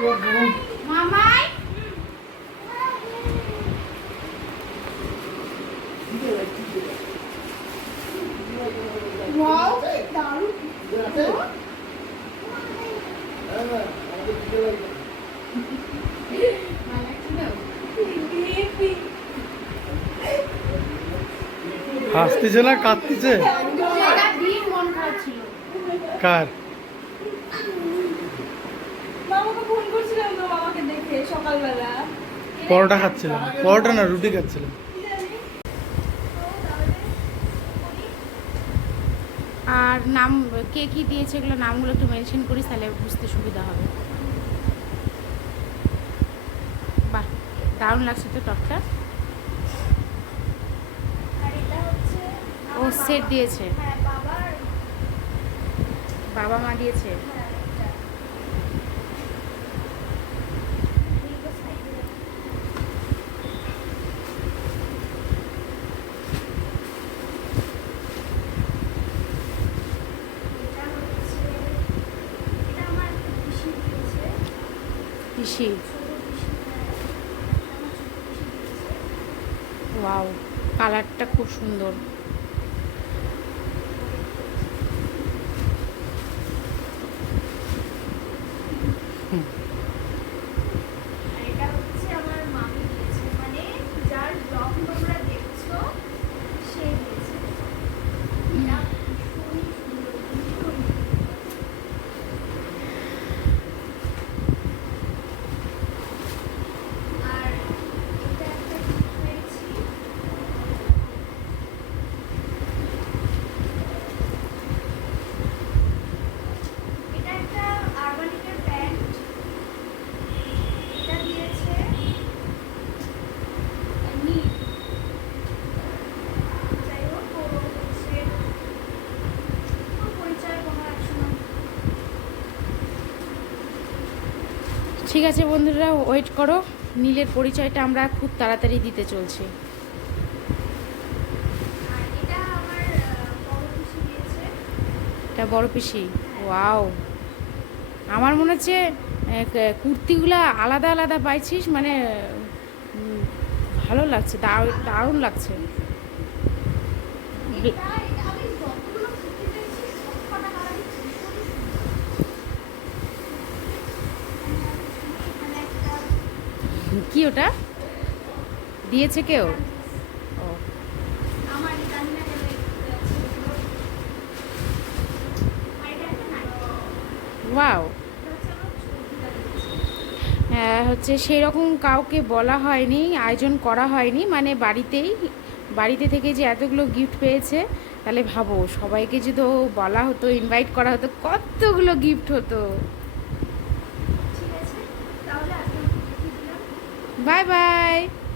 মামাই? ওয়াও দারুণ হাসতেছে না কাঁদতেছে? এটা দিয়ে মন খারাপ ছিল। কার? পরোটা খাচ্ছিলাম। পরোটা না, রুটি খাচ্ছিলাম। আর নাম, কে কি দিয়েছে এগুলো নামগুলো একটু মেনশন করিস, তাহলে বুঝতে সুবিধা হবে। বাহ, দারুণ লাগছে তো টকটা। ও সেট দিয়েছে। বাবা মা দিয়েছে হ্যাঁ এটা এইগুলো side এ রাখি। এটা হচ্ছে এটা আমার পিসি দিয়েছে দিয়েছে ওয়াও কালারটা খুব সুন্দর আর এটা হচ্ছে আমার মামি দিয়েছে মানে যার ব্লগ তোমরা দেখছ সে দিয়েছে এটা ভীষণই সুন্দর ভীষণই আর এটা একটা gift পেয়েছি এটা একটা আরবানিকের প্যান্ট এটা দিয়েছে নীল যাই হোক ও হচ্ছে ওর পরিচয় কোনো এক সময় ঠিক আছে বন্ধুরা ওয়েট করো। নীলের পরিচয়টা আমরা খুব তাড়াতাড়ি দিতে চলছি। এটা বড় পিসি ওয়াও আমার মনে হচ্ছে কুর্তিগুলা আলাদা আলাদা পাইছিস মানে ভালো লাগছে দারুণ লাগছে। কি ওটা? দিয়েছে কেউ? ও। হ্যাঁ, হচ্ছে সেই রকম কাউকে বলা হয়নি আয়োজন করা হয়নি মানে বাড়িতেই বাড়িতে থেকে যে এতগুলো গিফট পেয়েছে তাহলে ভাবো সবাইকে যদি বলা হতো ইনভাইট করা হতো কতগুলো গিফট হতো। Bye bye.